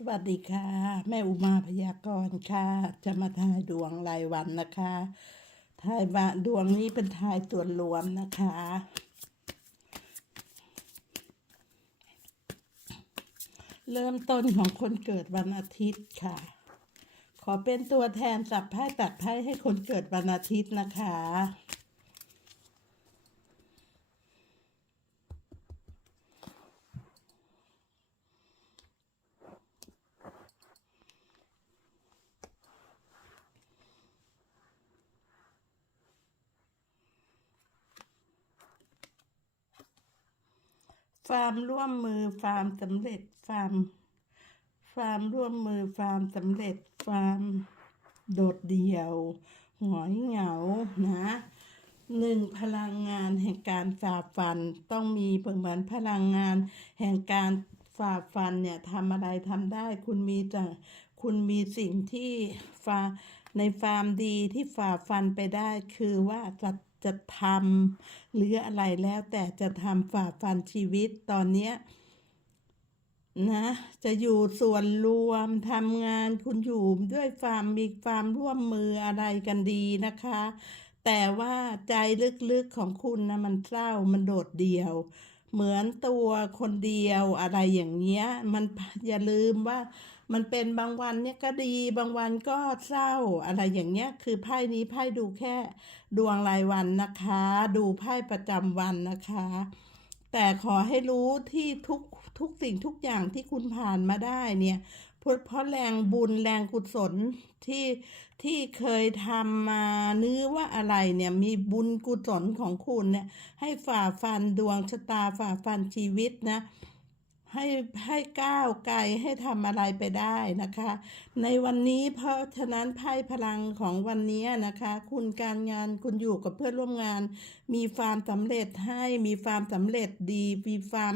สวัสดีค่ะ แม่อุมาพยากรณ์ค่ะ จะมาทายดวงรายวันนะคะทายว่าดวงนี้เป็นทายส่วรวมนะคะ เริ่มต้นของคนเกิดวันอาทิตย์ค่ะ ขอเป็นตัวแทนสับไพ่ตัดไพ่ให้คนเกิดวันอาทิตย์นะคะ ฟาร์มร่วมมือฟาร์มสำเร็จฟาร์มฟาร์มร่วมมือฟาร์มสำเร็จฟาร์มโดดเดี่ยวหงอยเหงานะหนึ่งพลังงานแห่งการฝ่าฟันต้องมีเหมือนพลังงาน แห่งการฝ่าฟันเนี่ยทำอะไรทำได้ คุณมีแต่คุณมีสิ่งที่ฟาในฟาร์มดีที่ฝ่าฟันไปได้คือว่าจะ จะทำหรืออะไรแล้วแต่จะทำฝ่าฟันชีวิตตอนเนี้ยนะจะอยู่ส่วนรวมทำงานคุณอยู่ด้วยฟาร์มมีฟาร์มร่วมมืออะไรกันดีนะคะ แต่ว่าใจลึกๆของคุณนะมันเศร้ามันโดดเดี่ยว เหมือนตัวคนเดียวอะไรอย่างเงี้ย มันอย่าลืมว่า มันเป็นบางวันเนี่ยก็ดีบางวันก็เศร้าอะไรอย่างเงี้ยคือไพ่นี้ไพ่ดูแค่ดวงรายวันนะคะ ดูไพ่ประจำวันนะคะ แต่ขอให้รู้ที่ทุกทุกสิ่งทุกอย่างที่คุณผ่านมาได้เนี่ยเพราะแรงบุญแรงกุศลที่ที่เคยทำมานื้อว่าอะไรเนี่ยมีบุญกุศลของคุณเนี่ยให้ฝ่าฟันดวงชะตาฝ่าฟันชีวิตนะ ให้ให้ก้าวไกลให้ทำอะไรไปได้นะคะ ในวันนี้เพราะฉะนั้นไพ่พลังของวันนี้นะคะ คุณการงานคุณอยู่กับเพื่อนร่วมงาน มีความสำเร็จให้มีความสำเร็จดีมีความ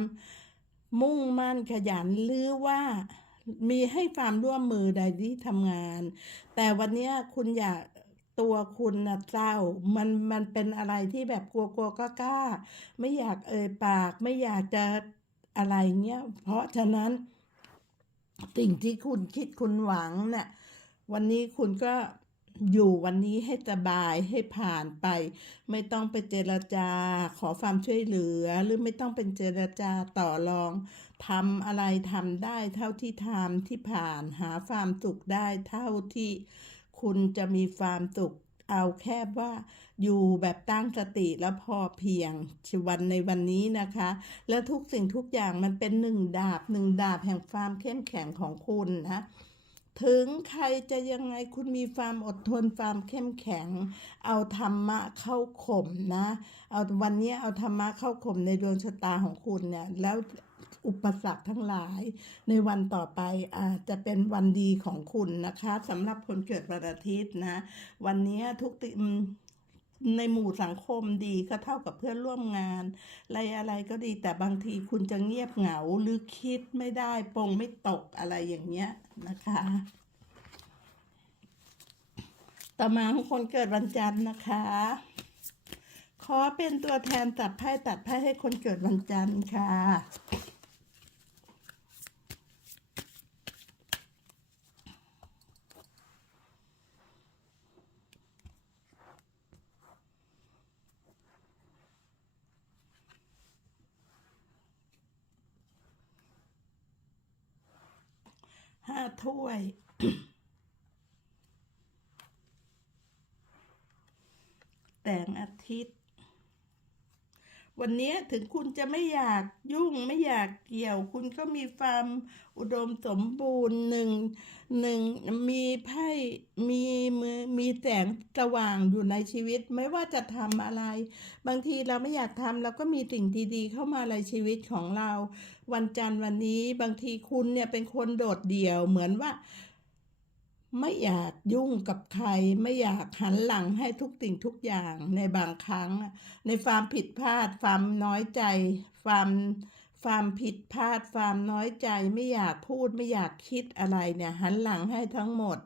มุ่งมั่นขยันหรือว่ามีให้ความร่วมมือใดที่ทำงาน แต่วันนี้คุณอยากตัวคุณนะเจ้ามันมันเป็นอะไรที่แบบกลัวกลัวก็กล้า ไม่อยากเอ่ยปาก ไม่อยากจะ อะไรเงี้ย เพราะฉะนั้นสิ่งที่คุณคิดคุณหวังเนี่ยวันนี้คุณก็อยู่วันนี้ให้สบายให้ผ่านไป ไม่ต้องไปเจรจา ขอความช่วยเหลือ หรือไม่ต้องเป็นเจรจาต่อรองทำอะไรทำได้เท่าที่ทำที่ผ่านหาความสุขได้เท่าที่คุณจะมีความสุข เอาแค่ว่าอยู่แบบตั้งสติแล้วพอเพียงชีวันในวันนี้นะคะ แล้วทุกสิ่งทุกอย่างมันเป็นหนึ่งดาบหนึ่งดาบแห่งความเข้มแข็งของคุณนะถึงใครจะยังไงคุณมีความอดทนความเข้มแข็ง เอาธรรมะเข้าข่มนะ เอาวันนี้เอาธรรมะเข้าข่มในดวงชะตาของคุณเนี่ย แล้ว อุปสรรคทั้งหลาย ในวันต่อไปอาจจะเป็นวันดีของคุณนะคะสำหรับคนเกิดวันอาทิตย์นะ วันนี้ทุกติมในหมู่สังคมดีก็เท่ากับเพื่อนร่วมงาน อะไรอะไรก็ดีแต่บางทีคุณจะเงียบเหงาหรือคิดไม่ได้ปรงไม่ตกอะไรอย่างเงี้ยนะคะ ต่อมาของคนเกิดวันจันทร์นะคะ ขอเป็นตัวแทนตัดไพ่ตัดไพ่ให้คนเกิดวันจันทร์ค่ะาถ้วยแสงอาทิตย์ วันนี้ถึงคุณจะไม่อยากยุ่งไม่อยากเกี่ยว คุณก็มีความอุดมสมบูรณ์หนึ่งหนึ่งมีไพ่มีมือมีแสงสว่างอยู่ในชีวิต ไม่ว่าจะทำอะไร บางทีเราไม่อยากทำเราก็มีสิ่งดีๆ เข้ามาในชีวิตของเรา วันจันทร์วันนี้บางทีคุณเนี่ยเป็นคนโดดเดี่ยวเหมือนว่า ไม่อยากยุ่งกับใคร ไม่อยากหันหลังให้ทุกสิ่งทุกอย่างในบางครั้ง ในความผิดพลาดความน้อยใจ ความความผิดพลาดความน้อยใจ ไม่อยากพูดไม่อยากคิดอะไรเนี่ย หันหลังให้ทั้งหมด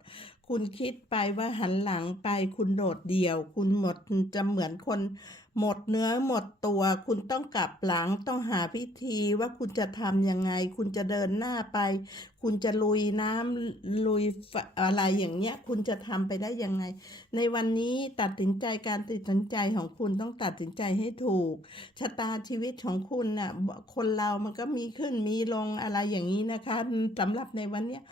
คุณคิดไปว่าหันหลังไปคุณโดดเดี่ยว คุณหมดจะเหมือนคน หมดเนื้อหมดตัว คุณต้องกลับหลังต้องหาพิธีว่าคุณจะทำยังไง คุณจะเดินหน้าไป คุณจะลุยน้ำลุยอะไรอย่างเงี้ย คุณจะทำไปได้ยังไง ในวันนี้ตัดสินใจการตัดสินใจของคุณต้องตัดสินใจให้ถูก ชะตาชีวิตของคุณน่ะคนเรามันก็มีขึ้นมีลงอะไรอย่างนี้นะคะสำหรับในวันเนี้ย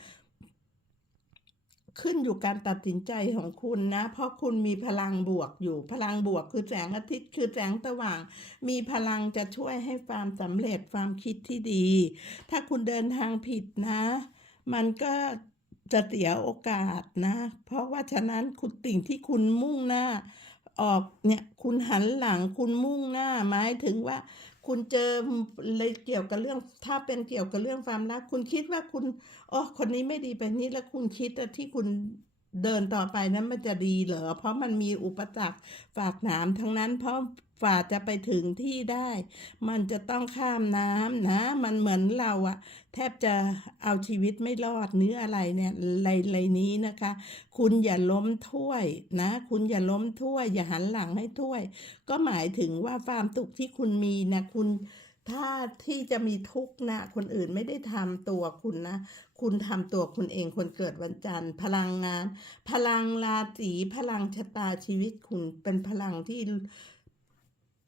ขึ้นอยู่การตัดสินใจของคุณนะ เพราะคุณมีพลังบวกอยู่ พลังบวกคือแสงอาทิตย์คือแสงสว่าง มีพลังจะช่วยให้ความสำเร็จความคิดที่ดี ถ้าคุณเดินทางผิดนะ มันก็จะเสียโอกาสนะ เพราะว่าฉะนั้นคุณสิ่งที่คุณมุ่งหน้าออกเนี่ยคุณหันหลังคุณมุ่งหน้าหมายถึงว่า คุณเจอเลยเกี่ยวกับเรื่อง ถ้าเป็นเกี่ยวกับเรื่องความรัก คุณคิดว่าคุณอ๋อคนนี้ไม่ดีไปนี้แล้วคุณคิดว่าที่คุณเดินต่อไปนั้นมันจะดีเหรอ เพราะมันมีอุปสรรคฝากหนามทั้งนั้น เพราะ ฝ่าจะไปถึงที่ได้ มันจะต้องข้ามน้ำนะ มันเหมือนเราอะแทบจะเอาชีวิตไม่รอดเนื้ออะไรเนี่ยไรไรนี้นะคะ คุณอย่าล้มถ้วยนะ คุณอย่าล้มถ้วย อย่าหันหลังให้ถ้วย ก็หมายถึงว่าความสุขที่คุณมีนะคุณถ้าที่จะมีทุกข์นะคนอื่นไม่ได้ทำตัวคุณนะ คุณทำตัวคุณเองคนเกิดวันจันทร์ พลังงาน พลังราศีพลังชะตาชีวิตคุณเป็นพลังที่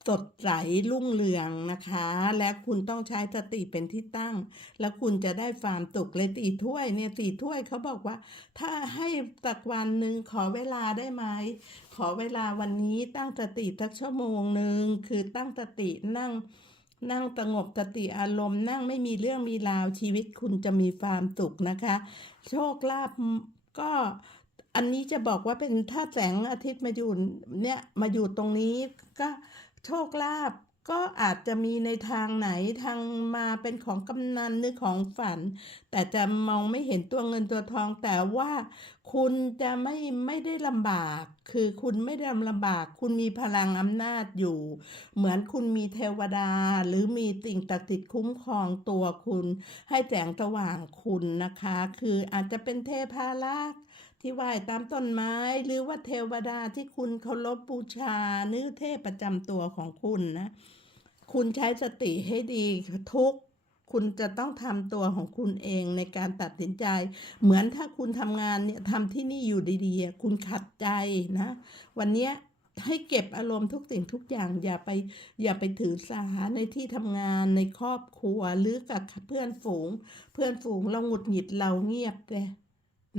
สดใสรุ่งเรืองนะคะ และคุณต้องใช้สติเป็นที่ตั้ง แล้วคุณจะได้ความสุขเลยตีถ้วยเนี่ยตีถ้วยเขาบอกว่า ถ้าให้ตักวันหนึ่งขอเวลาได้ไหมขอเวลาวันนี้ตั้งสติสักชั่วโมงหนึ่งคือตั้งสตินั่งนั่งสงบสติอารมณ์ นั่งไม่มีเรื่องมีราวชีวิตคุณจะมีความสุขนะคะ โชคลาภก็อันนี้จะบอกว่าเป็นถ้าแสงอาทิตย์มาอยู่เนี่ยมาอยู่ตรงนี้ก็ โชคลาภก็อาจจะมีในทางไหนทางมาเป็นของกำนันหรือของฝัน แต่จะมองไม่เห็นตัวเงินตัวทอง แต่ว่าคุณจะไม่ไม่ได้ลำบาก คือคุณไม่ได้ลำบาก คุณมีพลังอำนาจอยู่ เหมือนคุณมีเทวดา หรือมีสิ่งศัดสิทธิ์คุ้มครองตัวคุณ ให้แสงสว่างคุณนะคะ คืออาจจะเป็นเทพารักษ์ ที่ไหว้ตามต้นไม้ หรือว่าเทวดาที่คุณเคารพบูชาหรือเทพประจำตัวของคุณนะ คุณใช้สติให้ดีทุกคุณจะต้องทำตัวของคุณเองในการตัดสินใจ เหมือนถ้าคุณทำงานเนี่ยทำที่นี่อยู่ดีๆ คุณขัดใจนะ วันนี้ให้เก็บอารมณ์ทุกสิ่งทุกอย่าง อย่าไปอย่าไปถือสาในที่ทำงานในครอบครัวหรือกับเพื่อนฝูง เพื่อนฝูงเราหงุดหงิดเราเงียบเลย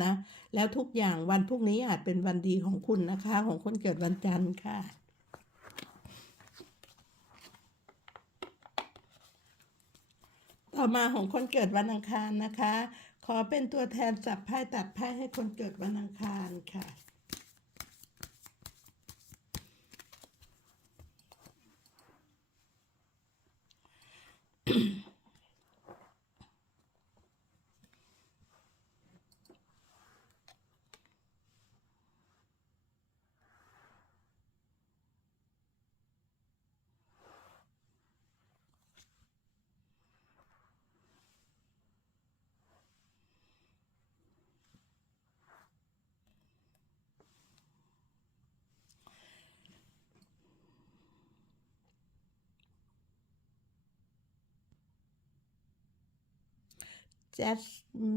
นะ แล้วทุกอย่างวันพรุ่งนี้อาจเป็นวันดีของคุณนะคะ ของคนเกิดวันจันทร์ค่ะต่อมาของคนเกิดวันอังคารนะคะ ขอเป็นตัวแทนจับไพ่ตัดไพ่ให้คนเกิดวันอังคารค่ะ แจส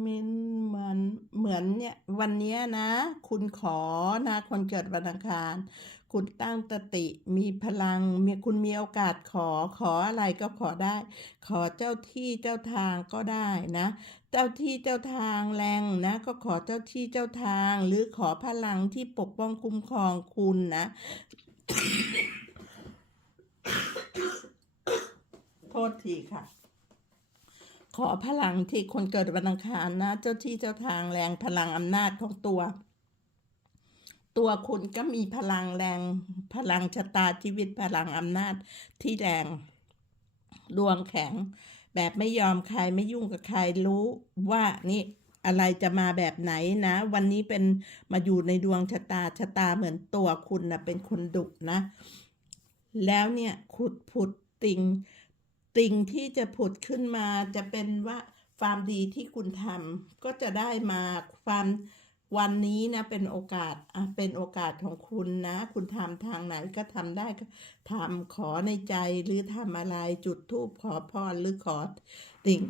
มินเหมือนเหมือนเนี่ยวันนี้นะ คุณขอนะคนเกิดวันอังคาร คุณตั้งสติมีพลังมีคุณมีโอกาสขอขออะไรก็ขอได้ ขอเจ้าที่เจ้าทางก็ได้นะ เจ้าที่เจ้าทางแรงนะ ก็ขอเจ้าที่เจ้าทาง หรือขอพลังที่ปกป้องคุ้มครองคุณนะ โทษทีค่ะ ขอพลังที่คนเกิดวันอังคารนะ เจ้าที่เจ้าทางแรงพลังอำนาจของตัว ตัวคุณก็มีพลังแรง พลังชะตาชีวิตพลังอำนาจที่แรงดวงแข็ง แบบไม่ยอมใครไม่ยุ่งกับใครรู้ว่านี่อะไรจะมาแบบไหนนะ วันนี้เป็นมาอยู่ในดวงชะตาชะตาเหมือนตัวคุณนะเป็นคนดุนะ แล้วเนี่ยขุดผุดติง สิ่งที่จะผุดขึ้นมาจะเป็นว่าความดีที่คุณทำก็จะได้มาความวันนี้นะเป็นโอกาสอะเป็นโอกาสของคุณนะ คุณทำทางไหนก็ทำได้ก็ทำขอในใจหรือทำอะไรจุดธูปขอพรหรือขอติ่ง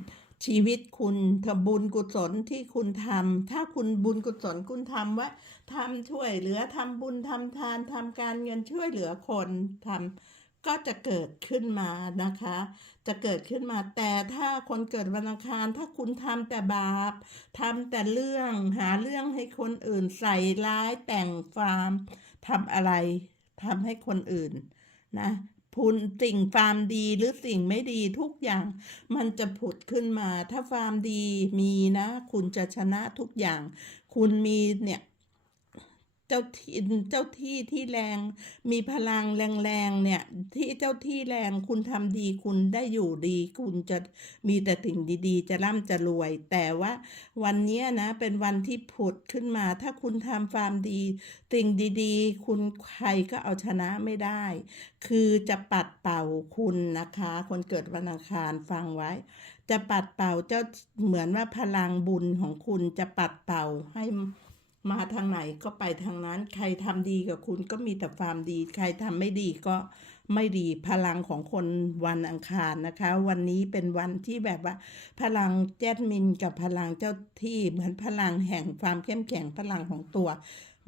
ชีวิตคุณทำบุญกุศลที่คุณทำถ้าคุณบุญกุศลคุณทำว่าทำช่วยเหลือทำบุญทำทานทำการเงินช่วยเหลือคนทำก็จะเกิดขึ้นมานะคะ จะเกิดขึ้นมาแต่ถ้าคนเกิดวันอังคาร ถ้าคุณทำแต่บาปทำแต่เรื่องหาเรื่องให้คนอื่นใส่ร้ายแต่งฟาร์มทำอะไรทำให้คนอื่นนะพุนสิ่งฟาร์มดีหรือสิ่งไม่ดีทุกอย่าง มันจะผุดขึ้นมา ถ้าฟาร์มดีมีนะ คุณจะชนะทุกอย่าง คุณมีเนี่ย เจ้าที่เจ้าที่ที่แรง มีพลังแรงๆเนี่ยที่เจ้าที่แรงคุณทำดีคุณได้อยู่ดี คุณจะมีแต่สิ่งดีๆ จะร่ำจะรวย แต่ว่าวันนี้นะเป็นวันที่ผุดขึ้นมา ถ้าคุณทำฟาร์มดีสิ่งดีๆ คุณใครก็เอาชนะไม่ได้ คือจะปัดเป่าคุณนะคะ คนเกิดวันอังคารฟังไว้ จะปัดเป่าเจ้าเหมือนว่าพลังบุญของคุณจะปัดเป่าให้ มาทางไหนก็ไปทางนั้น ใครทำดีกับคุณก็มีแต่ความดี ใครทำไม่ดีก็ไม่ดีพลังของคนวันอังคารนะคะ วันนี้เป็นวันที่แบบว่า พลังแจดมินกับพลังเจ้าที่เหมือนพลังแห่งความเข้มแข็งพลังของตัว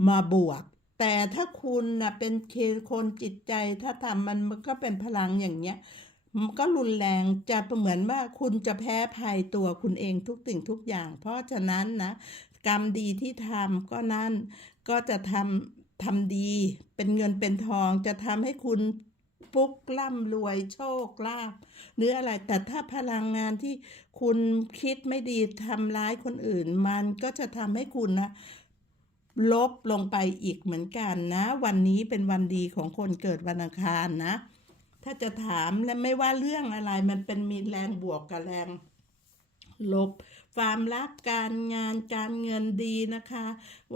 มาบวก แต่ถ้าคุณนะเป็นเคคนจิตใจถ้าทำมันมันก็เป็นพลังอย่างเงี้ยมันก็รุนแรงจะเหมือนว่าคุณจะแพ้ภัยตัวคุณเองทุกสิ่งทุกอย่าง เพราะฉะนั้นนะ กรรมดีที่ทำก็นั่นก็จะทำทำดีเป็นเงินเป็นทองจะทำให้คุณปุ๊กร่ำรวยโชคลาภหรืออะไร แต่ถ้าพลังงานที่คุณคิดไม่ดีทำร้ายคนอื่น มันก็จะทำให้คุณนะลบลงไปอีกเหมือนกันนะ วันนี้เป็นวันดีของคนเกิดวันอังคารนะ ถ้าจะถามและไม่ว่าเรื่องอะไรมันเป็นมีแรงบวกกับแรงลบ ความรักการงานการเงินดีนะคะ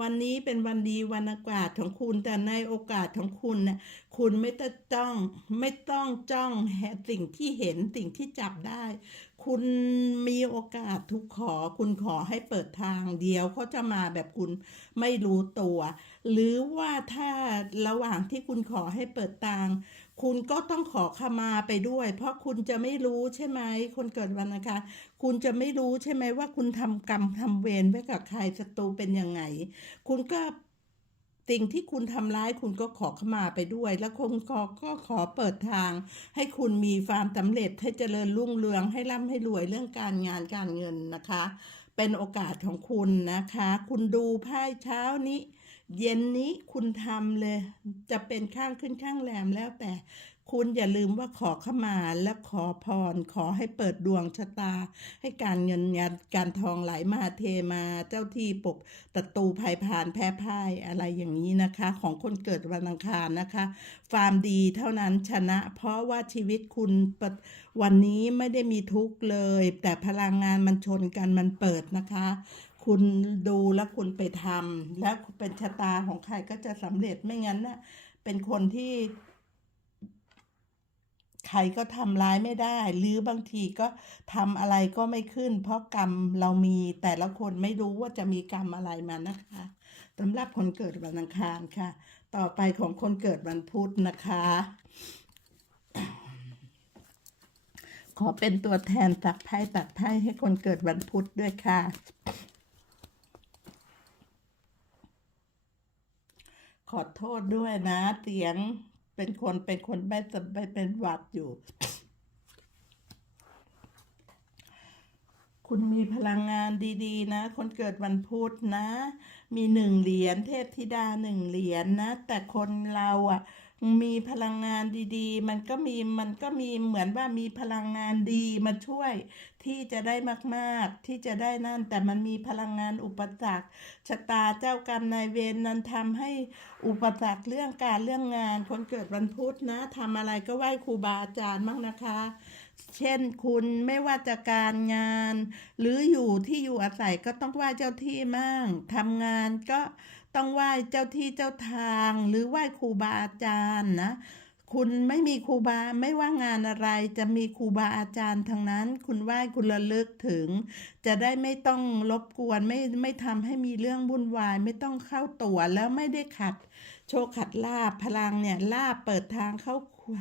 วันนี้เป็นวันดีวันอากาศของคุณแต่ในโอกาสของคุณเนี่ยคุณไม่ต้องจ้องไม่ต้องจ้องแหสิ่งที่เห็นสิ่งที่จับได้ คุณมีโอกาสทุกขอ คุณขอให้เปิดทางเดียวเขาจะมาแบบคุณไม่รู้ตัว หรือว่าถ้าระหว่างที่คุณขอให้เปิดทางคุณก็ต้องขอขมาไปด้วย เพราะคุณจะไม่รู้ใช่ไหมคนเกิดวันอังคาร คุณจะไม่รู้ใช่ไหมว่าคุณทำกรรมทำเวรไว้กับใครศัตรูเป็นยังไง คุณก็สิ่งที่คุณทำร้ายคุณก็ขอขมาไปด้วย แล้วคุณก็ก็ขอเปิดทาง ให้คุณมีความสำเร็จให้เจริญรุ่งเรืองให้ร่ำให้รวยเรื่องการงานการเงินนะคะ เป็นโอกาสของคุณนะคะ คุณดูไพ่เช้านี้ เย็นนี้คุณทำเลย จะเป็นข้างขึ้นข้างแรมแล้วแต่ คุณอย่าลืมว่าขอขมาและขอพร ขอให้เปิดดวงชะตา ให้การเงินงานการทองไหลมาเทมาเจ้าที่ปกตะตูภัยผ่านแพ้พ่ายอะไรอย่างนี้นะคะ ของคนเกิดวันอังคารนะคะฟาร์มดีเท่านั้นชนะ เพราะว่าชีวิตคุณวันนี้ไม่ได้มีทุกข์เลย แต่พลังงานมันชนกันมันเปิดนะคะคุณดูแล้วคุณไปทำแล้วเป็นชะตาของใครก็จะสำเร็จไม่งั้นนะ่ะเป็นคนที่ ใครก็ทำร้ายไม่ได้ หรือบางทีก็ทำอะไรก็ไม่ขึ้น เพราะกรรมเรามีแต่ละคนไม่รู้ว่าจะมีกรรมอะไรมานะคะสำหรับคนเกิดวันอังคารค่ะ ต่อไปของคนเกิดวันพุธนะคะ ขอเป็นตัวแทนตักไพ่ตักไพ่ให้คนเกิดวันพุธด้วยค่ะขอโทษด้วยนะเสียง เป็นคนเป็นคนไม่สบายเป็นหวัดอยู่ คุณมีพลังงานดีๆ นะ คนเกิดวันพุธนะ มีหนึ่งเหรียญเทพธิดาหนึ่งเหรียญนะ แต่คนเราอะ มีพลังงานดีๆ มันก็มีมันก็มีเหมือนว่ามีพลังงานดีมาช่วย ที่จะได้มากๆ ที่จะได้นั่น แต่มันมีพลังงานอุปสรรคชะตาเจ้ากรรมนายเวรนั้นทำให้อุปสรรคเรื่องการเรื่องงานคนเกิดวันพุธนะทำอะไรก็ไหว้ครูบาอาจารย์มั่งนะคะเช่นคุณไม่ว่าจะการงาน หรืออยู่ที่อยู่อาศัยก็ต้องไหว้เจ้าที่มั่งทำงานก็ ต้องไหว้เจ้าที่เจ้าทางหรือไหว้ครูบาอาจารย์นะ คุณไม่มีครูบาไม่ว่างานอะไร จะมีครูบาอาจารย์ทั้งนั้น คุณไหว้คุณระลึกถึง จะได้ไม่ต้องรบกวนไม่ไม่ทำให้มีเรื่องวุ่นวาย ไม่ต้องเข้าตัวแล้วไม่ได้ขัด โชคขัดลาบพลังเนี่ยลาบเปิดทางเข้า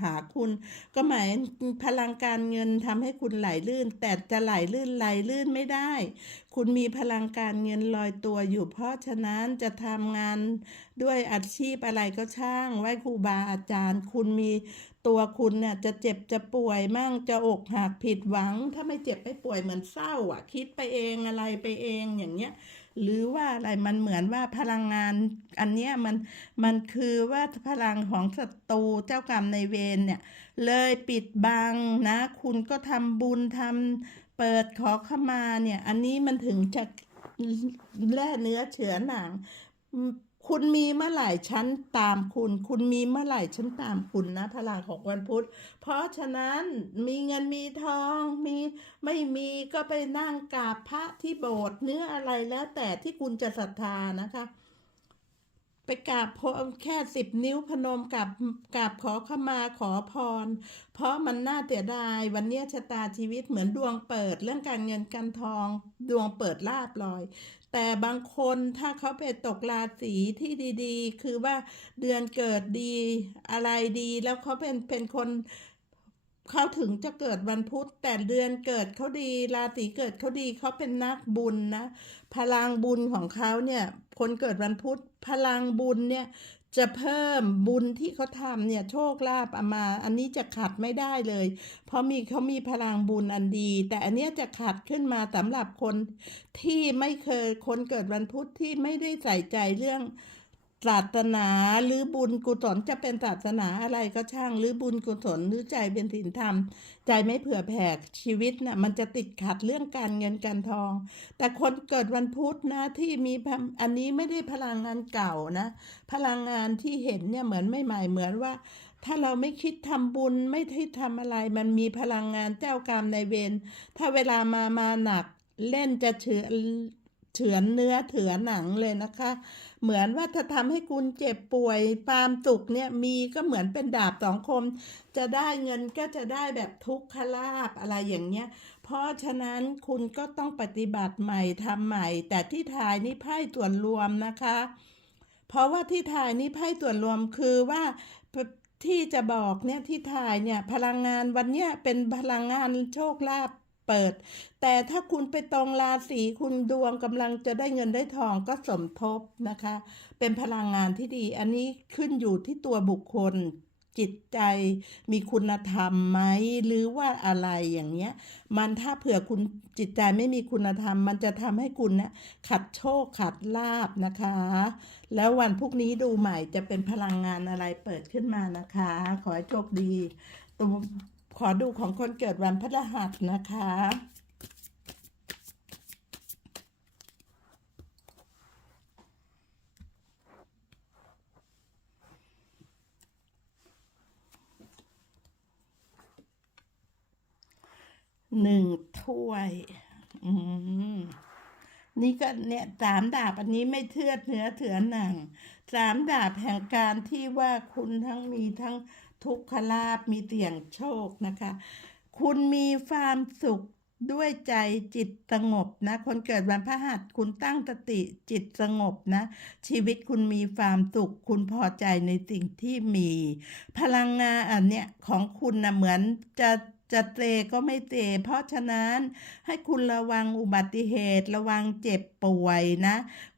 หาคุณ ก็หมายพลังการเงินทำให้คุณไหลลื่น แต่จะไหลลื่นไหลลื่นไม่ได้ คุณมีพลังการเงินลอยตัวอยู่เพราะฉะนั้นจะทำงานด้วยอาชีพอะไรก็ช่าง ไหว้ครูบาอาจารย์ คุณมีตัวคุณเนี่ยจะเจ็บจะป่วยมั่งจะอกหักผิดหวัง ถ้าไม่เจ็บไม่ป่วยเหมือนเศร้าอะ คิดไปเองอะไรไปเองอย่างเงี้ย หรือว่าอะไรมันเหมือนว่าพลังงาน อันเนี้ยมันมันคือว่าพลังของศัตรูเจ้ากรรมในเวรเนี่ย เลยปิดบังนะ คุณก็ทำบุญทำเปิดขอขมาเนี่ย อันนี้มันถึงจะแล่เนื้อเฉือหนัง คุณมีเมื่อไหร่ฉันตามคุณ คุณมีเมื่อไหร่ฉันตามคุณนะพลังของวันพุธ เพราะฉะนั้นมีเงินมีทองมีไม่มีก็ไปนั่งกราบพระที่โบสถ์เนื้ออะไรแล้วแต่ที่คุณจะศรัทธานะคะ ไปกราบพอแค่สิบนิ้วพนมกราบกราบขอขมาขอพร เพราะมันน่าเสียดาย วันเนี้ยชะตาชีวิตเหมือนดวงเปิด เรื่องการเงินการทองดวงเปิดลาบลอย แต่บางคนถ้าเขาไปตกราศีที่ดี ๆ คือว่าเดือนเกิดดีอะไรดี แล้วเขาเป็นเป็นคน เขาถึงจะเกิดวันพุธแต่เดือนเกิดเขาดี ราศีเกิดเขาดีเขาเป็นนักบุญนะ พลังบุญของเขาเนี่ยคนเกิดวันพุธพลังบุญเนี่ยจะเพิ่มบุญที่เขาทำเนี่ยโชคลาภเอามา อันนี้จะขัดไม่ได้เลย เพราะมีเขามีพลังบุญอันดี แต่อันเนี้ยจะขัดขึ้นมาสำหรับคนที่ไม่เคยคนเกิดวันพุธที่ไม่ได้ใส่ใจเรื่อง ศาสนาหรือบุญกุศลจะเป็นศาสนาอะไรก็ช่าง หรือบุญกุศลหรือใจเป็นศีลธรรม ใจไม่เผื่อแผ่ชีวิตน่ะมันจะติดขัดเรื่องการเงินการทอง แต่คนเกิดวันพุธนะที่มีพลังอันนี้ไม่ได้พลังงานเก่านะ พลังงานที่เห็นเนี่ยเหมือนไม่ใหม่เหมือนว่า ถ้าเราไม่คิดทำบุญไม่ได้ทำอะไร มันมีพลังงานเจ้ากรรมในเวรถ้าเวลามามาหนักเล่นจะเฉือนเฉือนเนื้อเถือหนังเลยนะคะ เหมือนว่าถ้าทำให้คุณเจ็บป่วยปามสุกเนี่ยมีก็เหมือนเป็นดาบสองคม จะได้เงินก็จะได้แบบทุกขลาบอะไรอย่างเงี้ย เพราะฉะนั้นคุณก็ต้องปฏิบัติใหม่ทำใหม่ แต่ที่ถ่ายนี่ไพ่ส่วนรวมนะคะ เพราะว่าที่ถ่ายนี่ไพ่ส่วนรวมคือว่าที่จะบอกเนี่ยที่ถ่ายเนี่ยพลังงานวันเนี้ยเป็นพลังงานโชคลาภเปิด แต่ถ้าคุณไปตรงราศีคุณดวงกำลังจะได้เงินได้ทองก็สมทบนะคะ เป็นพลังงานที่ดี อันนี้ขึ้นอยู่ที่ตัวบุคคลจิตใจมีคุณธรรมไหมหรือว่าอะไรอย่างเงี้ย มันถ้าเผื่อคุณจิตใจไม่มีคุณธรรม มันจะทำให้คุณนี่ยขัดโชคขัดลาบนะคะ แล้ววันพรุ่งนี้ดูใหม่จะเป็นพลังงานอะไรเปิดขึ้นมานะคะ ขอให้โชคดีตูขอดูของคนเกิดวันพฤหัสนะคะ หนึ่งถ้วย อืมนี่ก็เนี่ยสามดาบอันนี้ไม่เทือดเนื้อเถือหนังสามดาบแห่งการที่ว่าคุณทั้งมีทั้งทุกขลาบมีเสี่ยงโชคนะคะ คุณมีความสุขด้วยใจจิตสงบนะ คนเกิดวันพฤหัสคุณตั้งสติจิตสงบนะ ชีวิตคุณมีความสุข คุณพอใจในสิ่งที่มี พลังงานอันเนี้ยของคุณนะเหมือนจะ จะเตะก็ไม่เตะเพราะฉะนั้นให้คุณระวังอุบัติเหตุระวังเจ็บป่วยนะ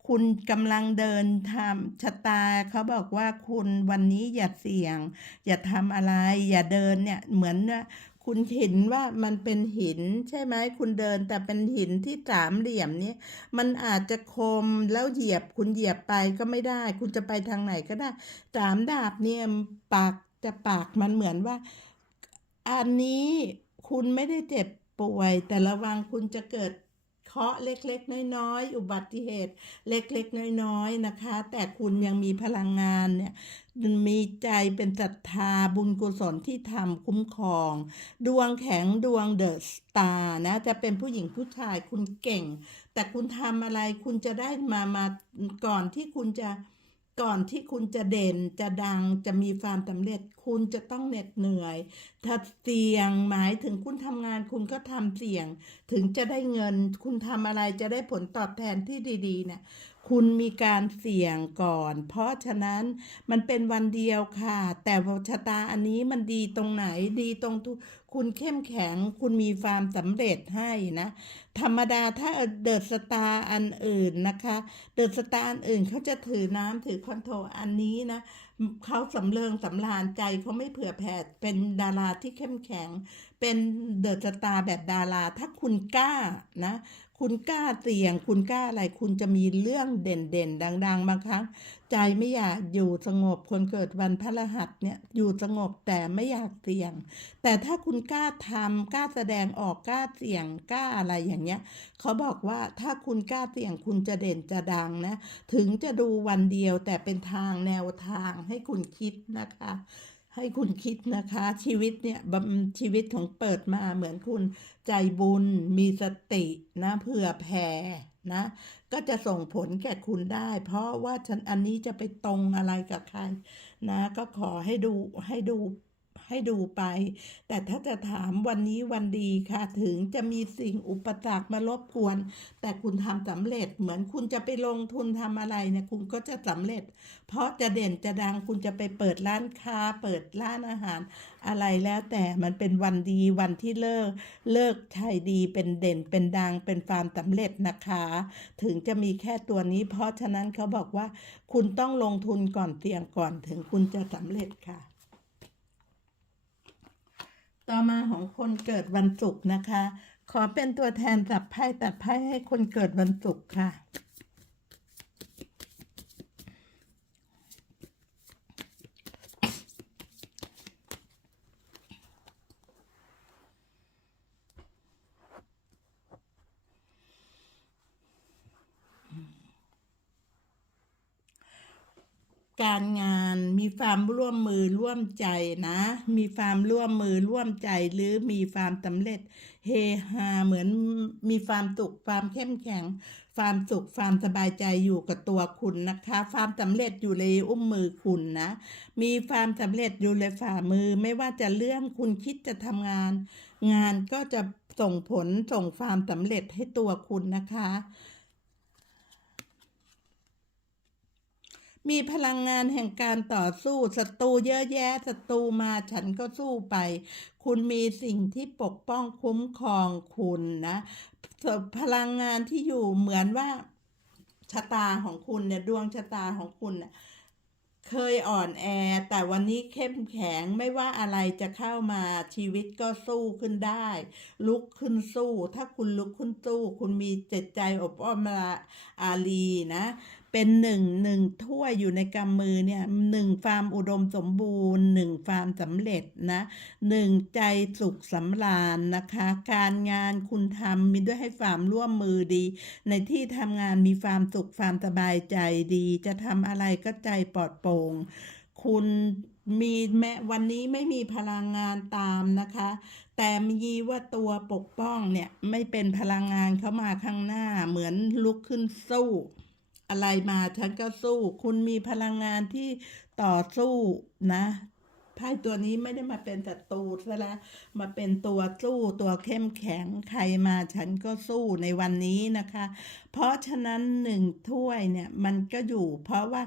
คุณกำลังเดินทำชะตาเขาบอกว่าคุณวันนี้อย่าเสี่ยง อย่าทำอะไร อย่าเดินเนี่ยเหมือนว่าคุณเห็นว่ามันเป็นหินใช่ไหมคุณเดินแต่เป็นหินที่สามเหลี่ยมนี้มันอาจจะคมแล้วเหยียบคุณเหยียบไปก็ไม่ได้ คุณจะไปทางไหนก็ได้สามดาบเนี่ยปากจะปากมันเหมือนว่า อันนี้คุณไม่ได้เจ็บป่วย แต่ระวังคุณจะเกิดเคราะห์เล็กๆ น้อยๆ อุบัติเหตุเล็กๆ น้อยๆ นะคะ แต่คุณยังมีพลังงานเนี่ยมีใจเป็นศรัทธาบุญกุศลที่ทำคุ้มครอง ดวงแข็งดวงเดอะสตาร์นะ จะเป็นผู้หญิงผู้ชายคุณเก่ง แต่คุณทำอะไรคุณจะได้มามาก่อนที่คุณจะ ก่อนที่คุณจะเด่นจะดังจะมีความสำเร็จ คุณจะต้องเหน็ดเหนื่อย ถ้าเสี่ยงหมายถึงคุณทำงานคุณก็ทำเสี่ยง ถึงจะได้เงิน คุณทำอะไรจะได้ผลตอบแทนที่ดีๆเนี่ยคุณมีการเสี่ยงก่อน เพราะฉะนั้นมันเป็นวันเดียวค่ะ แต่ว่าชะตาอันนี้มันดีตรงไหนดีตรงทุก คุณเข้มแข็ง คุณมีความสำเร็จให้นะ ธรรมดาถ้าเดิดสตาร์อันอื่นนะคะ เดิดสตาร์อันอื่นเขาจะถือน้ำถือคอนโทรอันนี้นะเขาสำเริงสำราญใจเขาไม่เผื่อแผ่เป็นดาราที่เข้มแข็ง เป็นเดิดสตาร์แบบดารา ถ้าคุณกล้านะ คุณกล้าเสี่ยง คุณกล้าอะไร คุณจะมีเรื่องเด่นๆ ดัง ๆ บางครั้ง ใจไม่อยากอยู่สงบคนเกิดวันพฤหัสเนี่ยอยู่สงบแต่ไม่อยากเสี่ยง แต่ถ้าคุณกล้าทำกล้าแสดงออกกล้าเสี่ยงกล้าอะไรอย่างเงี้ยเขาบอกว่าถ้าคุณกล้าเสี่ยงคุณจะเด่นจะดังนะ ถึงจะดูวันเดียวแต่เป็นทางแนวทางให้คุณคิดนะคะ ให้คุณคิดนะคะ ชีวิตเนี่ยชีวิตของเปิดมาเหมือนคุณใจบุญมีสตินะเผื่อแผ่นะ ก็จะส่งผลแก่คุณได้ เพราะว่าฉันอันนี้จะไปตรงอะไรกับใครนะ ก็ขอให้ดูให้ดู ให้ดูไป แต่ถ้าจะถามวันนี้วันดีค่ะ ถึงจะมีสิ่งอุปสรรคมารบกวน แต่คุณทำสำเร็จเหมือนคุณจะไปลงทุนทำอะไรเนี่ยคุณก็จะสำเร็จ เพราะจะเด่นจะดังคุณจะไปเปิดร้านค้า เปิดร้านอาหาร อะไรแล้วแต่มันเป็นวันดีวันที่เลิก เลิกใช้ดีเป็นเด่นเป็นดังเป็นความสำเร็จนะคะ ถึงจะมีแค่ตัวนี้ เพราะฉะนั้นเขาบอกว่า คุณต้องลงทุนก่อนเสี่ยงก่อนถึงคุณจะสำเร็จค่ะ ต่อมาของคนเกิดวันศุกร์นะคะ ขอเป็นตัวแทนจับไพ่ตัดไพ่ให้คนเกิดวันศุกร์ค่ะ การงาน มีความร่วมมือร่วมใจนะ มีความร่วมมือร่วมใจหรือมีความสำเร็จ เฮฮาเหมือนมีความสุขความเข้มแข็ง ความสุขความสบายใจอยู่กับตัวคุณนะคะ ความสำเร็จอยู่ในอุ้มมือคุณนะ มีความสำเร็จอยู่ในฝ่ามือ ไม่ว่าจะเรื่องคุณคิดจะทำงาน งานก็จะส่งผลส่งความสำเร็จให้ตัวคุณนะคะ มีพลังงานแห่งการต่อสู้ศัตรูเยอะแยะศัตรูมาฉันก็สู้ไป คุณมีสิ่งที่ปกป้องคุ้มครองคุณนะพลังงานที่อยู่เหมือนว่าชะตาของคุณเนี่ยดวงชะตาของคุณเนี่ยเคยอ่อนแอ แต่วันนี้เข้มแข็งไม่ว่าอะไรจะเข้ามาชีวิตก็สู้ขึ้นได้ ลุกขึ้นสู้ ถ้าคุณลุกขึ้นสู้ คุณมีจิตใจอบอ้อมอารีนะ เป็นหนึ่งหนึ่งถ้วยอยู่ในกำมือเนี่ยหนึ่งความอุดมสมบูรณ์หนึ่งความสำเร็จนะหนึ่งใจสุขสำราญนะคะ การงานคุณทำมีด้วยให้ความร่วมมือดี ในที่ทำงานมีความสุขความสบายใจดี จะทำอะไรก็ใจปลอดโปร่งคุณมีแม้วันนี้ไม่มีพลังงานตามนะคะ แต่มีว่าตัวปกป้องเนี่ยไม่เป็นพลังงานเข้ามาข้างหน้าเหมือนลุกขึ้นสู้ อะไรมาฉันก็สู้ คุณมีพลังงานที่ต่อสู้นะไพ่ตัวนี้ไม่ได้มาเป็นศัตรูซะแล้วมาเป็นตัวสู้ตัวเข้มแข็งใครมาฉันก็สู้ในวันนี้นะคะ เพราะฉะนั้นหนึ่งถ้วยเนี่ยมันก็อยู่ เพราะว่า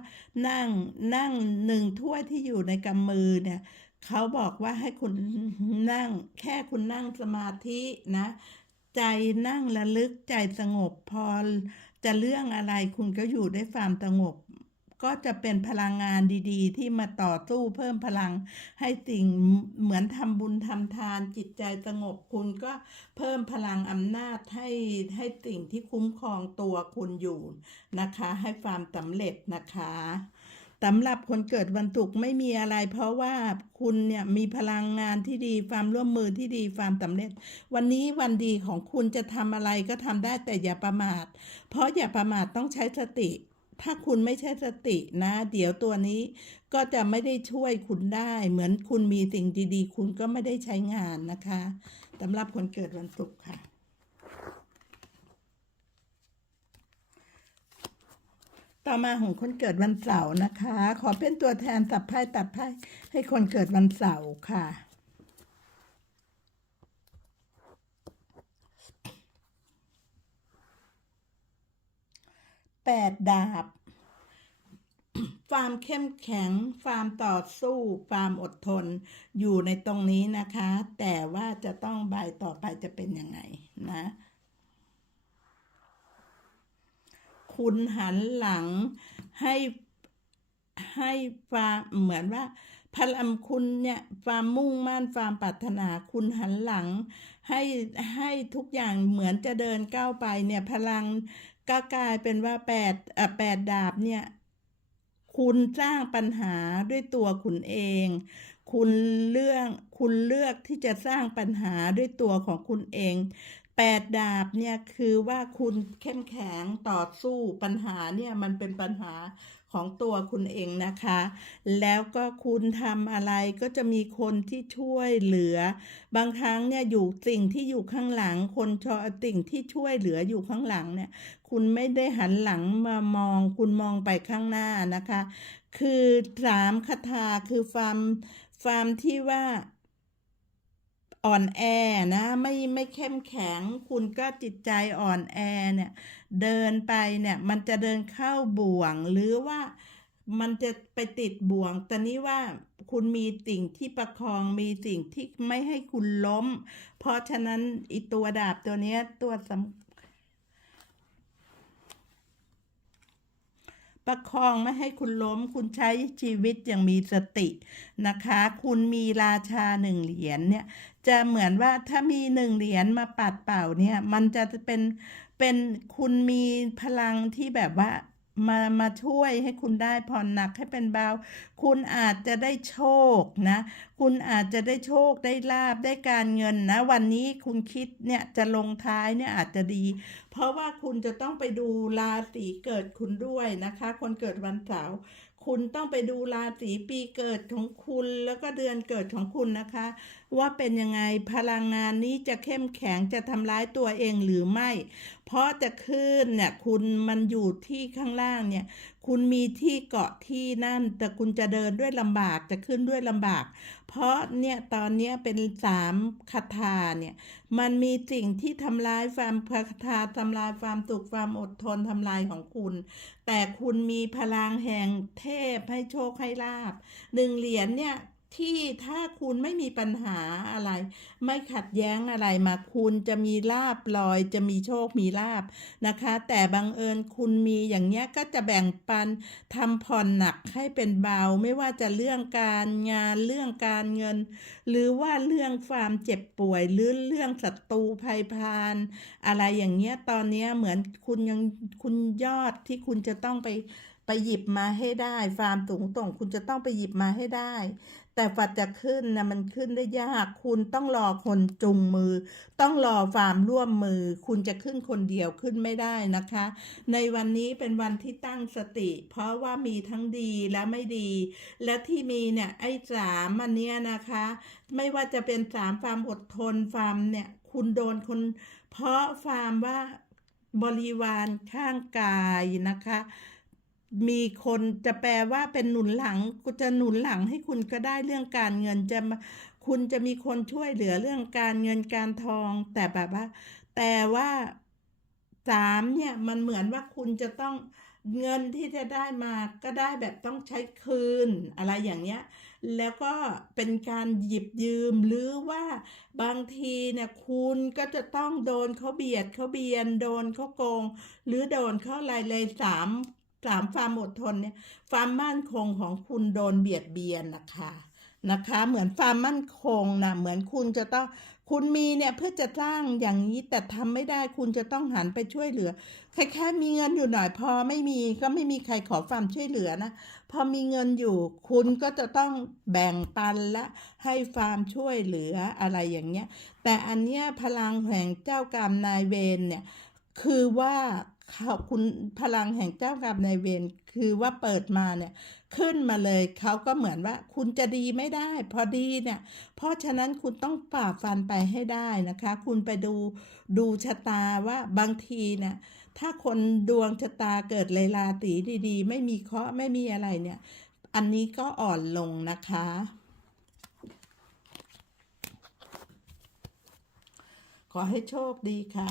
นั่งนั่งหนึ่งถ้วยที่อยู่ในกำมือเนี่ยเขาบอกว่าให้คุณนั่ง แค่คุณนั่งสมาธินะ ใจนั่งระลึกใจสงบพอ จะเรื่องอะไรคุณก็อยู่ด้วยความสงบ ก็จะเป็นพลังงานดีๆ ที่มาต่อสู้เพิ่มพลังให้สิ่งเหมือนทำบุญทำทานจิตใจสงบคุณก็เพิ่มพลังอำนาจให้ให้สิ่งที่คุ้มครองตัวคุณอยู่นะคะ ให้ความสำเร็จนะคะ สำหรับคนเกิดวันศุกร์ไม่มีอะไร เพราะว่าคุณเนี่ยมีพลังงานที่ดีความร่วมมือที่ดีความสำเร็จ วันนี้วันดีของคุณจะทำอะไรก็ทำได้แต่อย่าประมาท เพราะอย่าประมาทต้องใช้สติ ถ้าคุณไม่ใช่สตินะ เดี๋ยวตัวนี้ก็จะไม่ได้ช่วยคุณได้ เหมือนคุณมีสิ่งดีๆ คุณก็ไม่ได้ใช้งานนะคะสำหรับคนเกิดวันศุกร์ค่ะ ต่อมาของคนเกิดวันเสาร์นะคะ ขอเป็นตัวแทนตัดไพ่ตัดไพ่ให้คนเกิดวันเสาร์ค่ะ แปดดาบความเข้มแข็ง ความต่อสู้ ความอดทน อยู่ในตรงนี้นะคะ แต่ว่าจะต้องใบต่อไปจะเป็นยังไงนะ คุณหันหลังให้ให้ความเหมือนว่าพลังคุณเนี่ยความมุ่งมั่นความปรารถนาคุณหันหลัง ให้ให้ทุกอย่างเหมือนจะเดินก้าวไปเนี่ยพลังก็กลายเป็นว่าแปดอ่อแปดดาบเนี่ย คุณสร้างปัญหาด้วยตัวคุณเอง คุณเลือกคุณเลือกที่จะสร้างปัญหาด้วยตัวของคุณเอง แปดดาบเนี่ยคือว่าคุณเข้มแข็งต่อสู้ปัญหาเนี่ยมันเป็นปัญหาของตัวคุณเองนะคะ แล้วก็คุณทำอะไรก็จะมีคนที่ช่วยเหลือ บางครั้งเนี่ยอยู่สิ่งที่อยู่ข้างหลัง คนชอสิ่งที่ช่วยเหลืออยู่ข้างหลังเนี่ย คุณไม่ได้หันหลังมามอง คุณมองไปข้างหน้านะคะ คือสามคาถาคือความความที่ว่า อ่อนแอนะไม่ไม่เข้มแข็ง คุณก็จิตใจอ่อนแอเนี่ยเดินไปเนี่ยมันจะเดินเข้าบ่วงหรือว่ามันจะไปติดบ่วงแต่นี้ว่าคุณมีสิ่งที่ประคองมีสิ่งที่ไม่ให้คุณล้ม เพราะฉะนั้นอีตัวดาบตัวนี้ตัวสำ ประคองไม่ให้คุณล้ม คุณใช้ชีวิตอย่างมีสตินะคะ คุณมีราชาหนึ่งเหรียญเนี่ย จะเหมือนว่าถ้ามีหนึ่งเหรียญมาปัดเป่าเนี่ย มันจะเป็นเป็นคุณมีพลังที่แบบว่า มามาช่วยให้คุณได้ผ่อนหนักให้เป็นเบา คุณอาจจะได้โชคนะ คุณอาจจะได้โชคได้ลาบได้การเงินนะ วันนี้คุณคิดเนี่ยจะลงท้ายเนี่ยอาจจะดี เพราะว่าคุณจะต้องไปดูราศีเกิดคุณด้วยนะคะ คนเกิดวันเสาร์คุณต้องไปดูราศีปีเกิดของคุณแล้วก็เดือนเกิดของคุณนะคะว่าเป็นยังไงพลังงานนี้จะเข้มแข็งจะทำร้ายตัวเองหรือไม่ เพราะจะขึ้นเนี่ยคุณมันอยู่ที่ข้างล่างเนี่ยคุณมีที่เกาะที่นั่น แต่คุณจะเดินด้วยลำบากจะขึ้นด้วยลำบาก เพราะเนี่ยตอนนี้เป็นสามคาถาเนี่ยมันมีสิ่งที่ทำลายความคาถาทำลายความสุขความอดทนทำลายของคุณ แต่คุณมีพลังแห่งเทพให้โชคให้ลาบหนึ่งเหรียญเนี่ย ที่ถ้าคุณไม่มีปัญหาอะไร ไม่ขัดแย้งอะไรมาคุณจะมีลาบลอยจะมีโชคมีลาบนะคะ แต่บังเอิญคุณมีอย่างเงี้ยก็จะแบ่งปันทำผ่อนหนักให้เป็นเบา ไม่ว่าจะเรื่องการงานเรื่องการเงิน หรือว่าเรื่องความเจ็บป่วยหรือเรื่องศัตรูภัยพาน อะไรอย่างเงี้ยตอนเนี้ยเหมือนคุณยังคุณยอดที่คุณจะต้องไปไปหยิบมาให้ได้ฟาร์มสูงต่งคุณจะต้องไปหยิบมาให้ได้ แต่ฝัดจะขึ้นนะมันขึ้นได้ยาก คุณต้องรอคนจุงมือ ต้องรอฟาร์มร่วมมือ คุณจะขึ้นคนเดียวขึ้นไม่ได้นะคะ ในวันนี้เป็นวันที่ตั้งสติ เพราะว่ามีทั้งดีและไม่ดี และที่มีเนี่ยไอ้สามอันเนี้ยนะคะ ไม่ว่าจะเป็นสามฟาร์มอดทนฟาร์มเนี่ยคุณโดนคน เพราะฟาร์มว่าบริวารข้างกายนะคะ มีคนจะแปลว่าเป็นหนุนหลังกูจะหนุนหลังให้คุณก็ได้เรื่องการเงินจะมาคุณจะมีคนช่วยเหลือเรื่องการเงินการทอง แต่แบบว่า แต่ว่าสามเนี่ยมันเหมือนว่าคุณจะต้องเงินที่จะได้มาก็ได้แบบต้องใช้คืนอะไรอย่างเงี้ย แล้วก็เป็นการหยิบยืมหรือว่าบางทีเนี่ยคุณก็จะต้องโดนเขาเบียดเขาเบียน โดนเขาโกง หรือโดนเขาอะไรเลยสาม สามความอดทนเนี่ยความมั่นคงของคุณโดนเบียดเบียนนะคะนะคะ เหมือนความมั่นคงนะเหมือนคุณจะต้องคุณมีเนี่ยเพื่อจะสร้างอย่างนี้แต่ทำไม่ได้คุณจะต้องหันไปช่วยเหลือแค่แค่มีเงินอยู่หน่อยพอไม่มีก็ไม่มีใครขอความช่วยเหลือนะพอมีเงินอยู่ คุณก็จะต้องแบ่งปันและให้ฟามช่วยเหลืออะไรอย่างเงี้ยแต่อันเนี้ยพลังแห่งเจ้ากรรมนายเวรเนี่ยคือว่า เขาคุณพลังแห่งเจ้ากรรมนายเวรคือว่าเปิดมาเนี่ยขึ้นมาเลยเขาก็เหมือนว่า คุณจะดีไม่ได้ พอดีเนี่ยเพราะฉะนั้นคุณต้องฝ่าฟันไปให้ได้นะคะ คุณไปดูดูชะตาว่าบางทีเนี่ยถ้าคนดวงชะตาเกิดในราศีดีๆ ไม่มีเคราะห์ไม่มีอะไรเนี่ย อันนี้ก็อ่อนลงนะคะขอให้โชคดีค่ะ